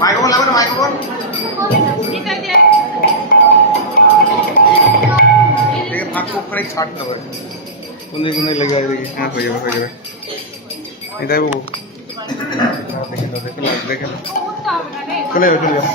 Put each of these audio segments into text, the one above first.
Microphone লাগবে না? Microphone ফাঁক করে ছাড়তে হবে। কোন দিকে কোন লেগে দেখি। হ্যাঁ, হয়ে যাবে হয়ে যাবে। এটাই বাবু দেখে দেখে চলে যাবে চলে যাবে।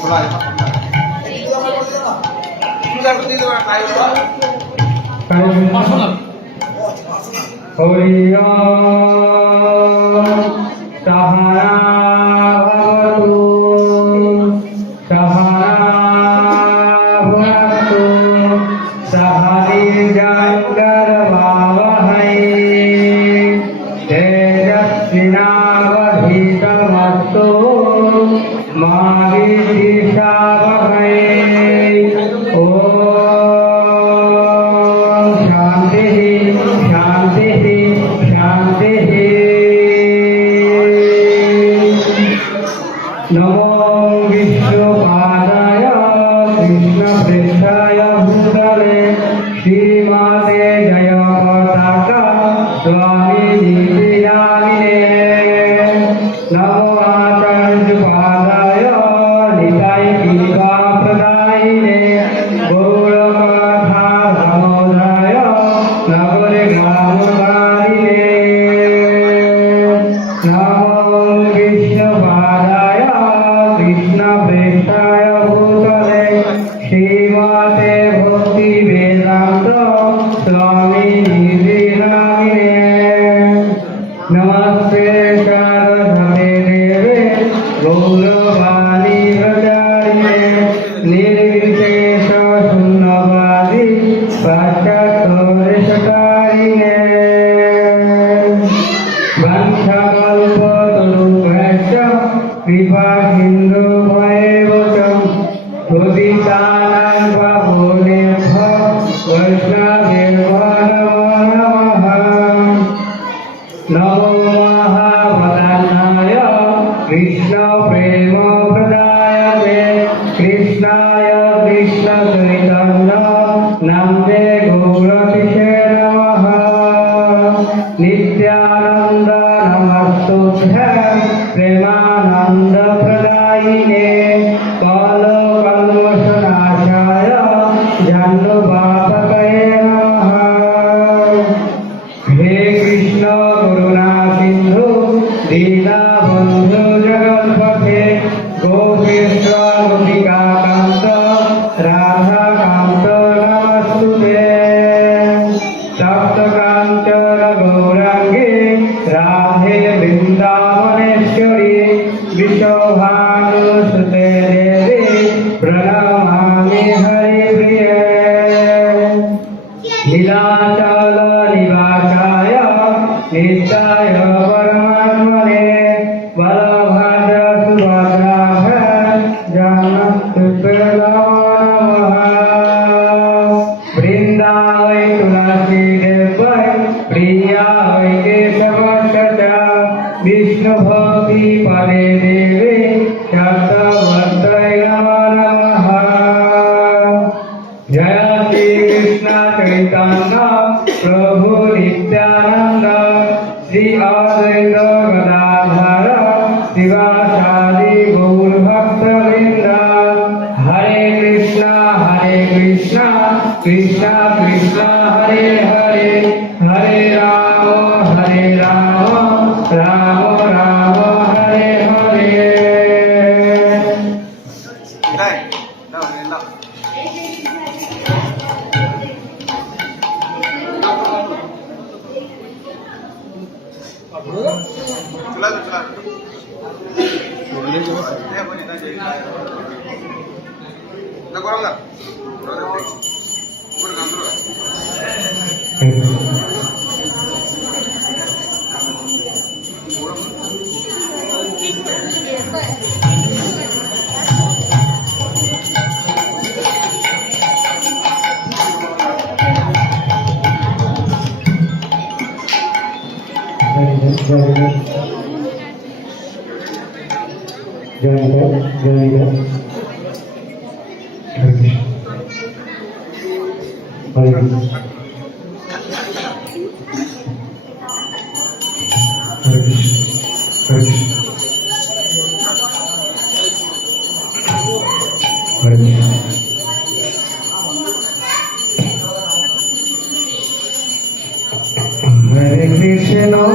Hare Krishna,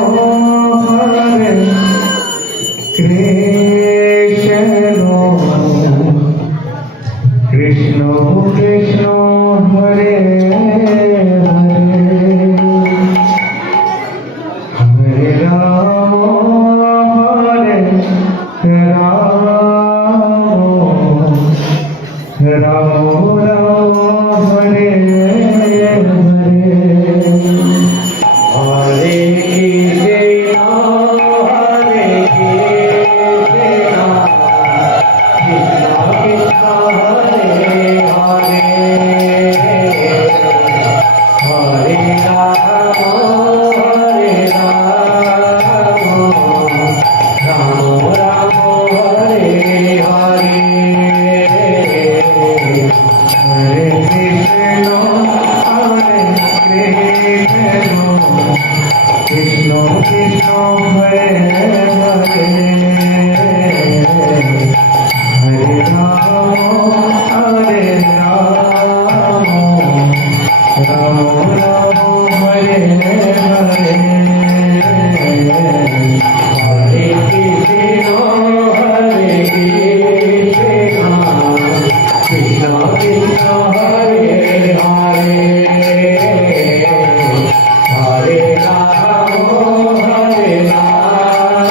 Hare Krishna, Krishna Krishna, Hare Hare, Hare Rama, Hare Rama, Rama Hare Hare. Hare Krishna, Hare Krishna, Krishna Krishna, Hare Hare, Hare Rama, Hare Rama, Rama Rama, Hare Hare. Hare Krishna, Hare Krishna, Krishna Krishna, Hare Hare, Hare Rama, Hare Rama, Rama Rama, Hare Hare. Hare Krishna, Hare Krishna, Krishna Krishna, Hare Hare, Hare Rama, Hare Rama,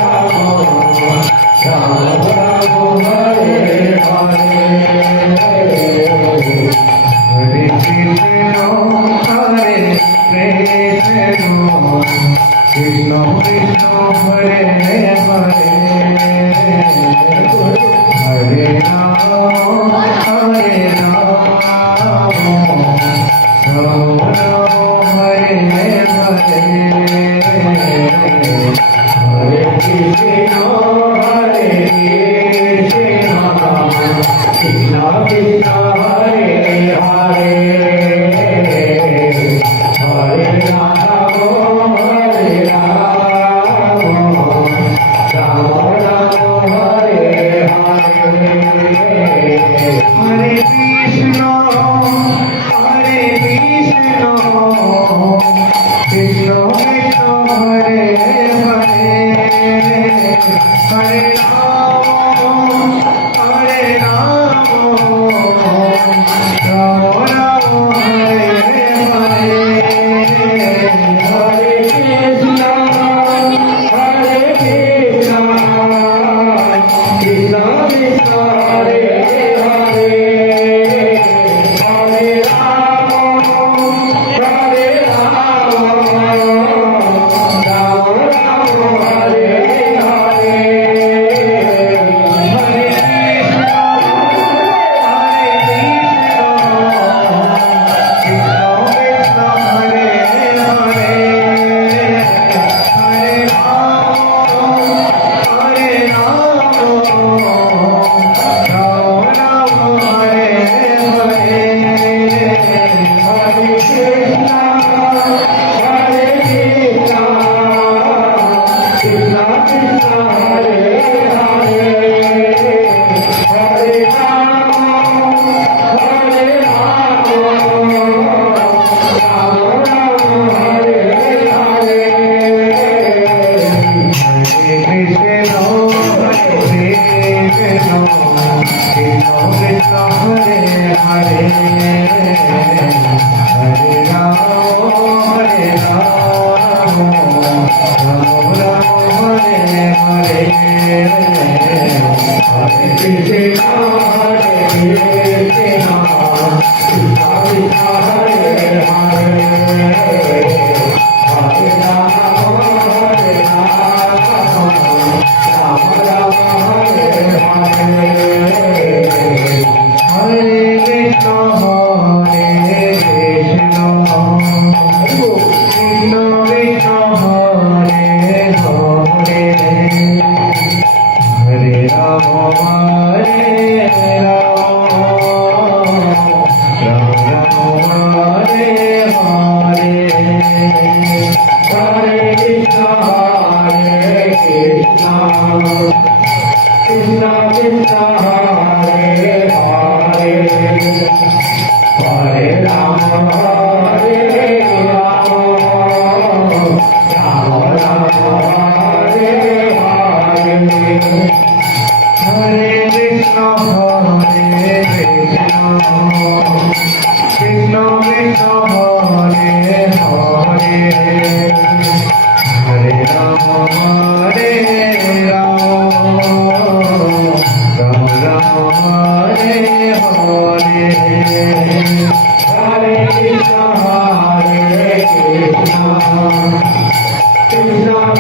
Rama Rama, Hare Hare. Hare Krishna, Hare Krishna, Krishna Krishna, Hare Hare, Hare Rama, Hare Rama, Rama Rama, Hare Hare. Hare Krishna, Hare Krishna, Krishna Krishna, Hare Hare, Hare Rama, Hare Rama, Rama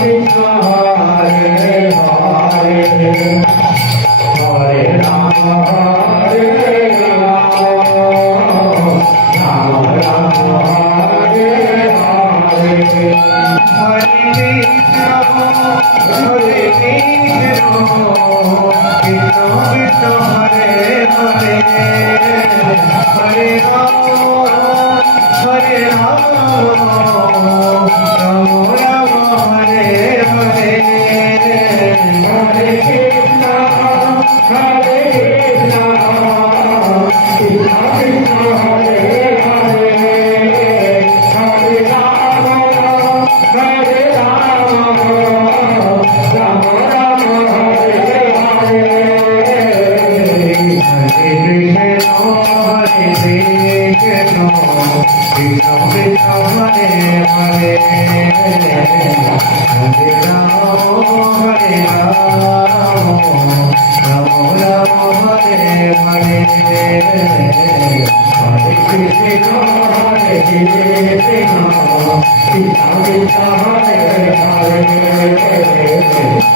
Krishna Hare Hare Hare Rama Hare Rama Rama Rama Hare Hare Hare Krishna Hare Krishna Krishna Krishna Hare Hare Hare Rama Hare Rama Rama Rama Hare Hare Hare Krishna Hare Krishna Krishna Krishna Hare Hare Hare Rama Hare Rama Rama Rama Hare Hare Hare Krishna Hare Krishna Krishna Krishna Hare Hare Hare Rama Hare Rama Rama Rama Hare Hare Hare Krishna Hare Krishna Krishna Krishna Hare Hare Hare Rama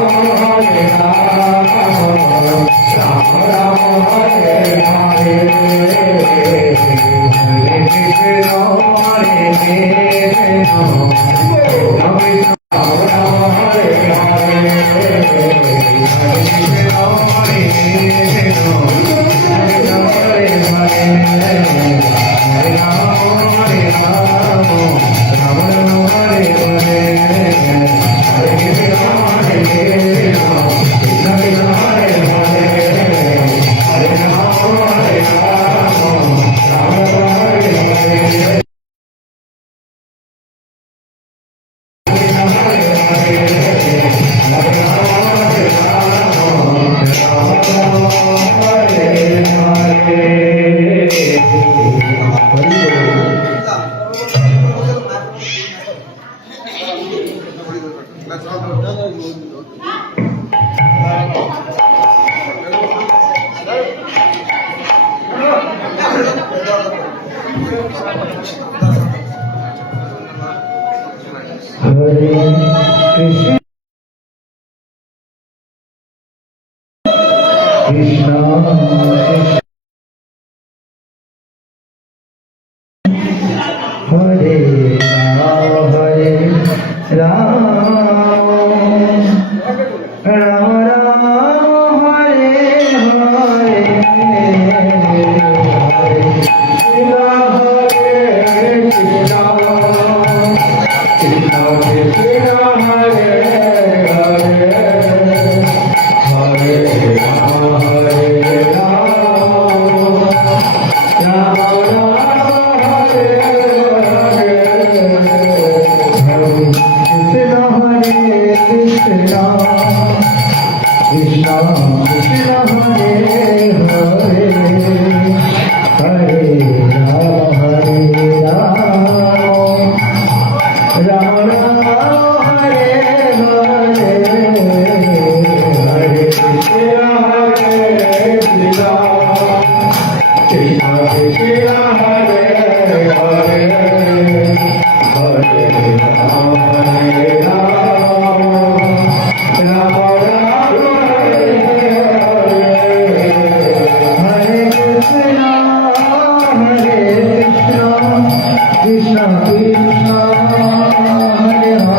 Hare Rama Rama Rama Hare Hare Hare Krishna Hare Krishna Krishna Krishna Rama Hare Hare Hare Krishna Hare Krishna Krishna Hare Hare Hare Rama Hare Rama Rama Rama Hare Hare Hare Krishna Hare Krishna Krishna Krishna Hare Hare Hare Rama Hare Rama Rama Rama Hare Hare Krishna Krishna Hare Rama Hare Rama Rama Rama Hare Hare Hare Krishna Hare Krishna Krishna Krishna Hare Hare Hare Rama Hare Rama Rama Rama Hare Hare Hare Krishna Hare Krishna Krishna Krishna Hare Hare Hare Rama Hare Rama Rama Rama Hare Hare Hare Krishna Hare Krishna Krishna Krishna Hare Hare Hare Rama Hare Rama Rama Rama Hare Hare Hare Krishna Hare Krishna Krishna Krishna Hare Hare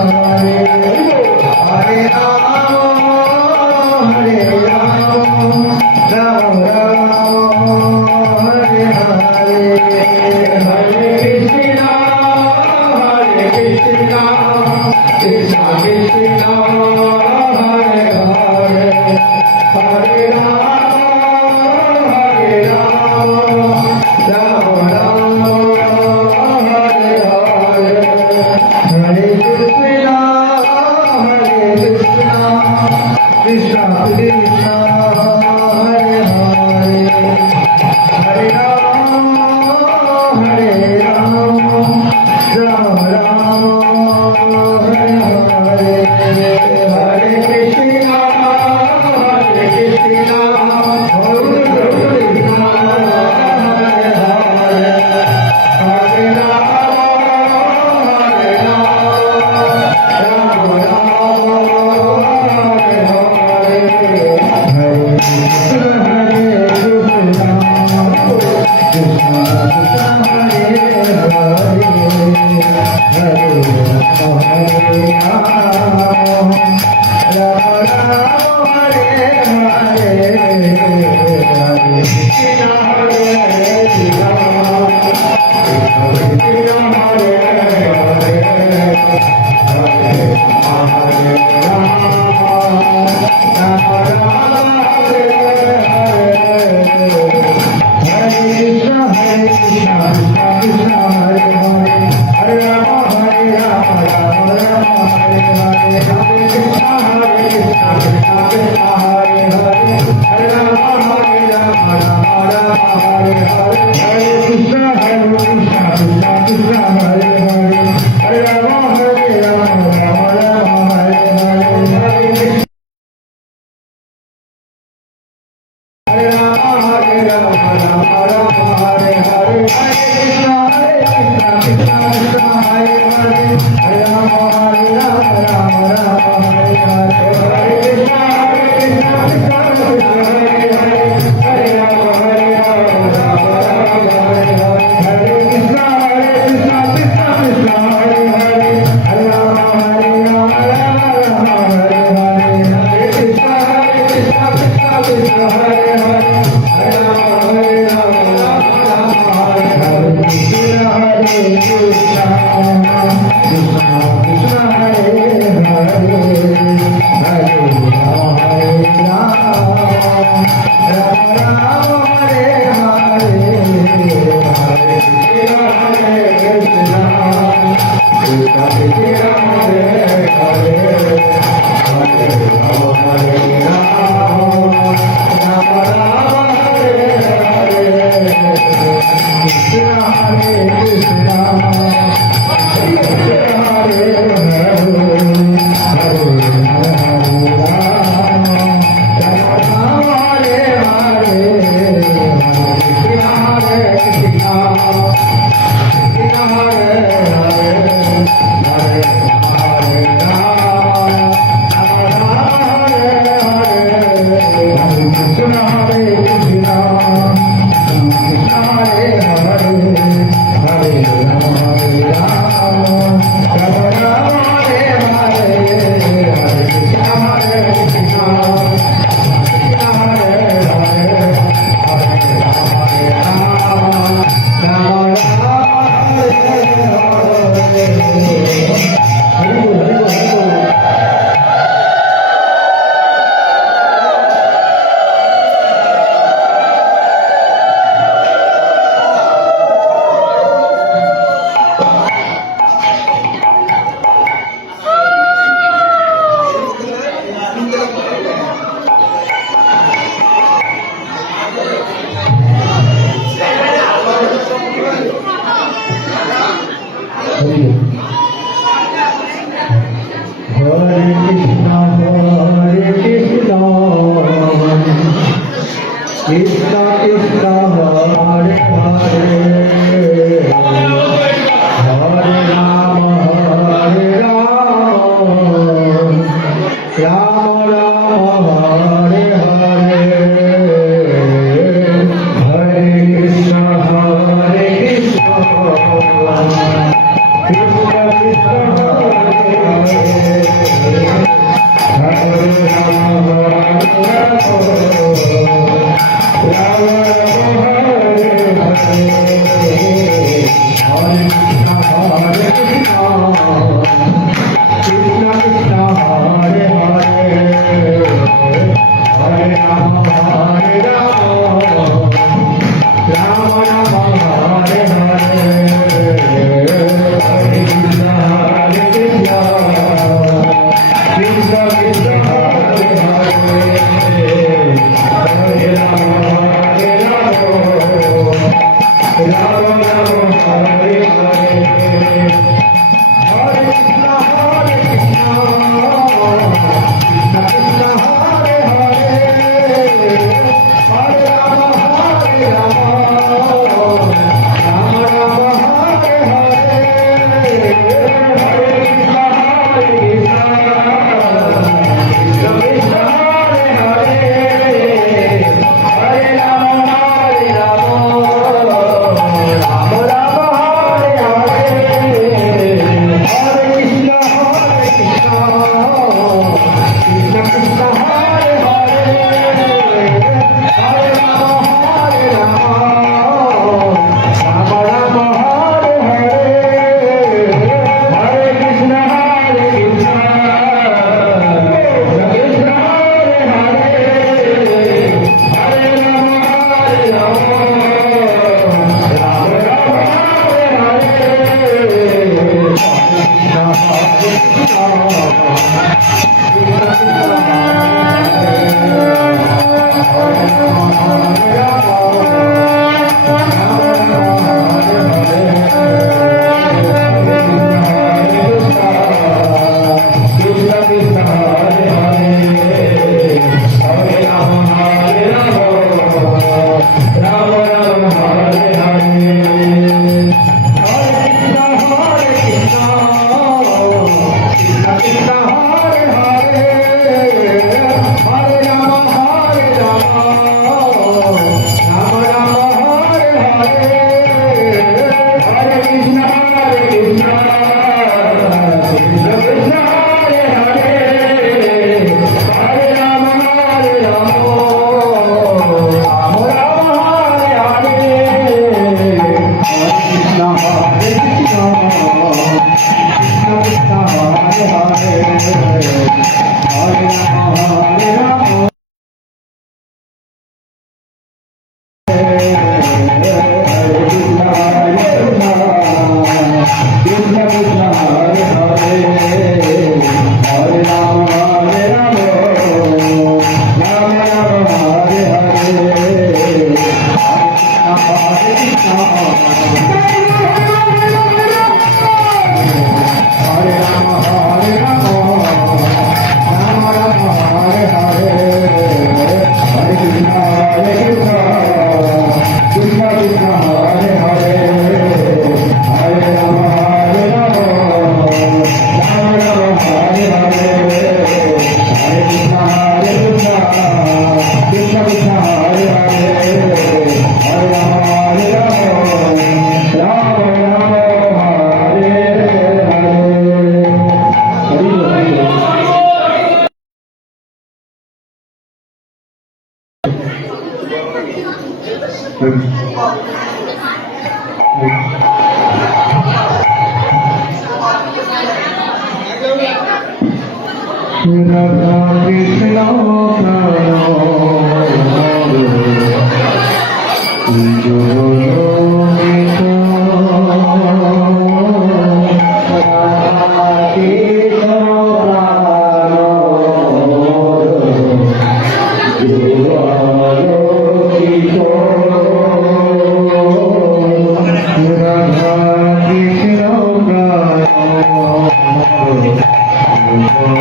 Radha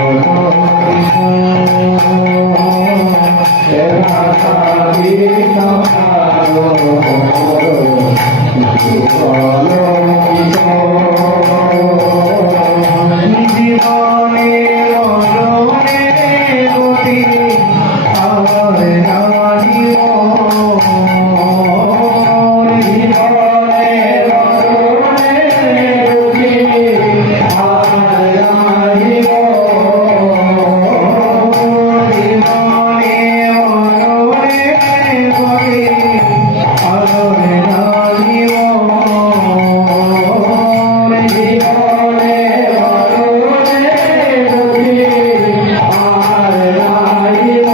জীবনে মরণে গতি আর জানিব জীবনে মরণে গতি আর জানিব জীবনে মরণে গতি আর জানিব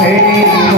Hey